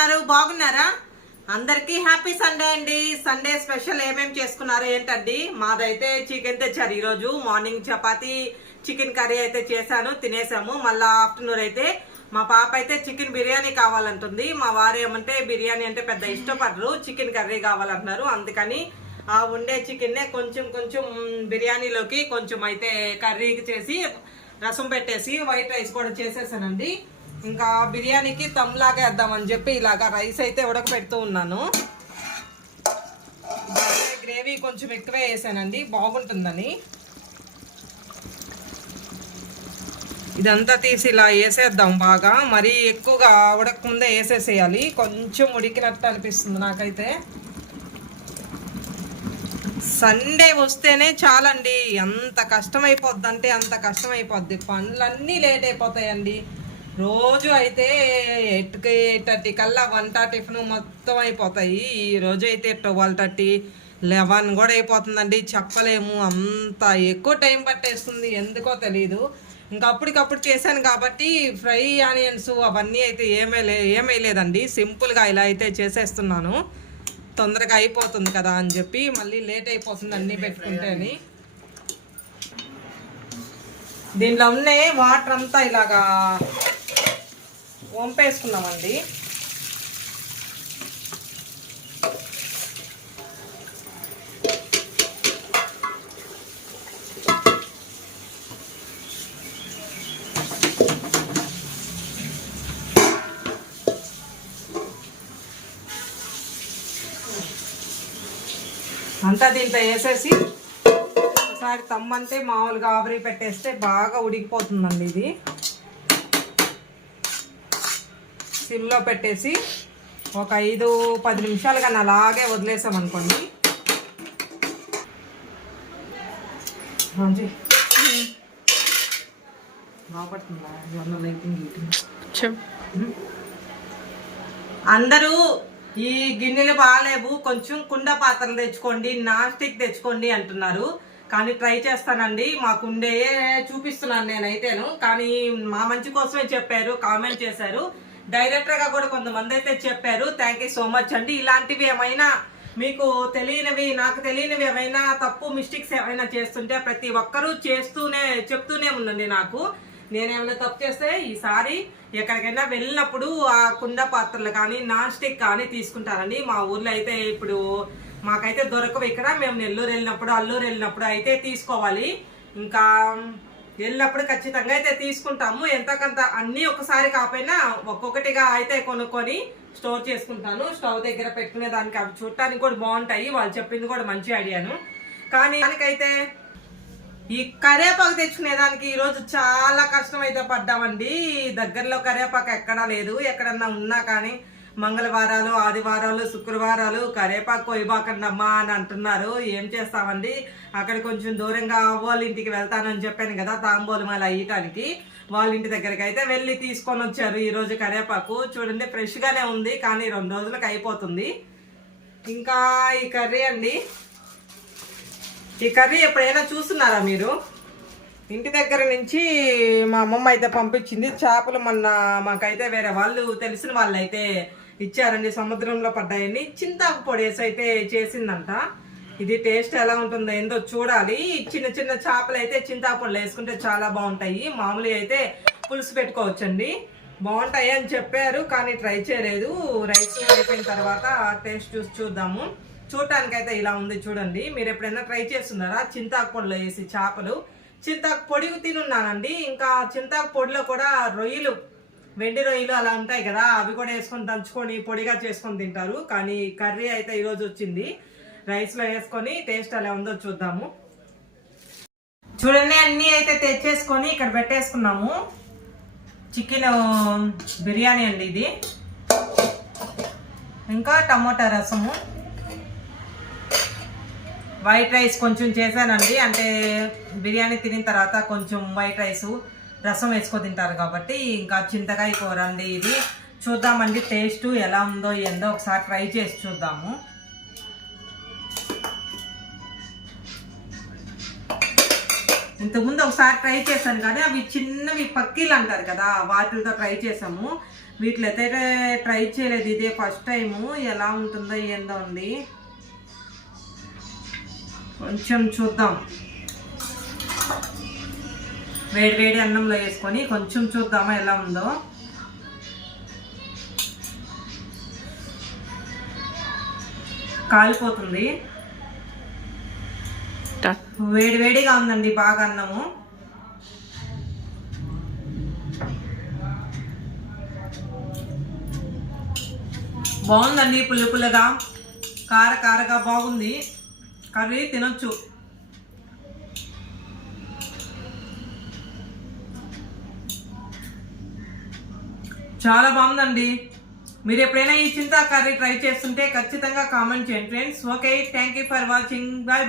ఉన్నారు బాగున్నారా? అందరికీ హ్యాపీ సండే అండి. సండే స్పెషల్ ఏమేమి చేసుకున్నారు ఏంటండి? మాదైతే చికెన్ తెచ్చారు ఈరోజు. మార్నింగ్ చపాతి చికెన్ కర్రీ అయితే చేశాను తినేసాము. మళ్ళీ ఆఫ్టర్నూన్ అయితే మా పాప అయితే చికెన్ బిర్యానీ కావాలంటుంది. మా వారు ఏమంటే బిర్యానీ అంటే పెద్ద ఇష్టపడరు. చికెన్ కర్రీ కావాలంటున్నారు. అందుకని ఆ ఉండే చికెన్నే కొంచెం కొంచెం బిర్యానీలోకి కొంచెం అయితే కర్రీకి చేసి రసం పెట్టేసి వైట్ రైస్ కూడా చేసేసానండి. ఇంకా బిర్యానీకి తమ్లాగా వేద్దామని చెప్పి ఇలాగా రైస్ అయితే ఉడకబెడుతూ ఉన్నాను. గ్రేవీ కొంచెం ఎక్కువే వేసానండి బాగుంటుందని. ఇదంతా తీసి ఇలా వేసేద్దాం బాగా. మరీ ఎక్కువగా ఉడకముందే వేసేసేయాలి. కొంచెం ఉడికినట్టు అనిపిస్తుంది నాకైతే. సండే వస్తేనే చాలండి. ఎంత కష్టమైపోద్ది అంటే అంత కష్టమైపోద్ది. పనులన్నీ లేట్ అయిపోతాయండి. రోజు అయితే ఎయిట్కి ఎయిట్ థర్టీ కల్లా వంట టిఫిన్ మొత్తం అయిపోతాయి. ఈ రోజు అయితే ట్వెల్వ్ థర్టీ లెవెన్ కూడా అయిపోతుందండి. చెప్పలేము. అంత ఎక్కువ టైం పట్టేస్తుంది. ఎందుకో తెలియదు ఇంకా అప్పటికప్పుడు చేశాను కాబట్టి ఫ్రై ఆనియన్స్ అవన్నీ అయితే ఏమీ లే ఏమీ లేదండి. సింపుల్గా ఇలా అయితే చేసేస్తున్నాను. తొందరగా అయిపోతుంది కదా అని చెప్పి మళ్ళీ లేట్ అయిపోతుంది అన్నీ పెట్టుకుంటేని దీంట్లో ఉన్న వాటర్ అంతా ఇలాగా వంపేసుకున్నామండి అంతా దీంట్లో వేసేసి ఒకసారి తమ్మంటే మామూలుగా ఆవరి పెట్టేస్తే బాగా ఉడికిపోతుందండి ఇది. సిమ్లో పెట్టేసి ఒక ఐదు పది నిమిషాలు కానీ అలాగే వదిలేసాం అనుకోండి. అందరూ ఈ గిన్నెలు బాగాలేవు కొంచెం కుండ పాత్రలు తెచ్చుకోండి నాన్ స్టిక్ తెచ్చుకోండి అంటున్నారు. కానీ ట్రై చేస్తానండి మాకుండే చూపిస్తున్నాను నేనైతేను. కానీ మా మంచి కోసమే చెప్పారు కామెంట్ చేశారు. డైరెక్టర్గా కూడా కొంతమంది అయితే చెప్పారు. థ్యాంక్ యూ సో మచ్ అండి. ఇలాంటివి ఏమైనా మీకు తెలియనివి నాకు తెలియనివి ఏమైనా తప్పు మిస్టేక్స్ ఏమైనా చేస్తుంటే ప్రతి ఒక్కరూ చేస్తూనే చెప్తూనే ఉండండి నాకు. నేనేమైనా తప్పు చేస్తే ఈసారి ఎక్కడికైనా వెళ్ళినప్పుడు ఆ కుండ పాత్రలు కానీ నాన్ స్టిక్ కానీ తీసుకుంటారండి. మా ఊర్లో అయితే ఇప్పుడు మాకైతే దొరకవు ఇక్కడ. మేము నెల్లూరు వెళ్ళినప్పుడు అల్లూరు వెళ్ళినప్పుడు అయితే తీసుకోవాలి. ఇంకా వెళ్ళినప్పుడు ఖచ్చితంగా అయితే తీసుకుంటాము. ఎంతకంత అన్నీ ఒకసారి కాకపోయినా ఒక్కొక్కటిగా అయితే కొనుక్కొని స్టోర్ చేసుకుంటాను. స్టవ్ దగ్గర పెట్టుకునే దానికి అవి చూడటానికి కూడా బాగుంటాయి. వాళ్ళు చెప్పింది కూడా మంచి ఐడియాను. కానీ దానికైతే ఈ కరేపాకు తెచ్చుకునే దానికి ఈరోజు చాలా కష్టం అయితే పడ్డామండి. దగ్గరలో కరేపాకు ఎక్కడా లేదు. ఎక్కడన్నా ఉన్నా కానీ మంగళవారాలు ఆదివారాలు శుక్రవారాలు కరేపాకు కొయ్యబాకండమ్మా అని అంటున్నారు. ఏం చేస్తామండి? అక్కడ కొంచెం దూరంగా వాళ్ళ ఇంటికి వెళ్తానని చెప్పాను కదా తాంబూలం అయ్యటానికి. వాళ్ళ ఇంటి దగ్గరికి అయితే వెళ్ళి తీసుకొని వచ్చారు ఈరోజు కరేపాకు. చూడండి ఫ్రెష్గానే ఉంది కానీ రెండు రోజులకు అయిపోతుంది. ఇంకా ఈ కర్రీ అండి? ఈ కర్రీ ఎప్పుడైనా చూస్తున్నారా మీరు? ఇంటి దగ్గర నుంచి మా అమ్మమ్మ అయితే పంపించింది. చేపలు మొన్న మాకైతే వేరే వాళ్ళు తెలిసిన వాళ్ళు అయితే ఇచ్చారండి సముద్రంలో పడ్డాయని. చింతాకు పొడి వేసి అయితే చేసిందంట. ఇది టేస్ట్ ఎలా ఉంటుందో ఏందో చూడాలి. చిన్న చిన్న చేపలు అయితే చింతాపండ్లు వేసుకుంటే చాలా బాగుంటాయి. మామూలుగా అయితే పులుసు పెట్టుకోవచ్చండి. బాగుంటాయి అని చెప్పారు కానీ ట్రై చేయలేదు. రైస్ అయిపోయిన తర్వాత టేస్ట్ చూసి చూద్దాము. చూడటానికి అయితే ఇలా ఉంది చూడండి. మీరు ఎప్పుడైనా ట్రై చేస్తున్నారా? చింతాకు పొడిలో వేసి చేపలు. చింతాకు పొడి తినున్నానండి. ఇంకా చింతాకు పొడిలో కూడా రొయ్యలు వెండి రొయ్యలు అలా ఉంటాయి కదా అవి కూడా వేసుకొని దంచుకొని పొడిగా చేసుకొని తింటారు. కానీ కర్రీ అయితే ఈరోజు వచ్చింది. రైస్లో వేసుకొని టేస్ట్ అలా ఉందో చూద్దాము. చూడండి అన్నీ అయితే తెచ్చేసుకొని ఇక్కడ పెట్టేసుకున్నాము. చికెన్ బిర్యానీ అండి ఇది. ఇంకా టమోటా రసము. వైట్ రైస్ కొంచెం చేశానండి. అంటే బిర్యానీ తినిన తర్వాత కొంచెం వైట్ రైస్ రసం వేసుకొని తింటారు కాబట్టి ఇంకా చింతకాయ కూర అండి ఇది. చూద్దామండి టేస్ట్ ఎలా ఉందో ఏందో ఒకసారి ట్రై చేసి చూద్దాము. ఇంతకుముందు ఒకసారి ట్రై చేశాను కానీ అవి చిన్నవి పక్కీలు అంటారు కదా వాటితో ట్రై చేసాము వీటిలైతే ట్రై చేయలేదు ఇదే ఫస్ట్ టైము. ఎలా ఉంటుందో ఏందో ఉంది. కొంచెం చూద్దాం. వేడి వేడి అన్నంలో వేసుకొని కొంచెం చూద్దామా ఎలా ఉందో. కాలిపోతుంది. వేడి వేడిగా ఉందండి బాగా అన్నము. బాగుందండి పుల్ల పుల్లగా. కార కారగా బాగుంది. కర్రీ తినొచ్చు. చాలా బాగుందండి. మీరు ఎప్పుడైనా ఈ చింతా కర్రీ ట్రై చేస్తుంటే ఖచ్చితంగా కామెంట్ చేయండి friends okay thank you for watching bye bye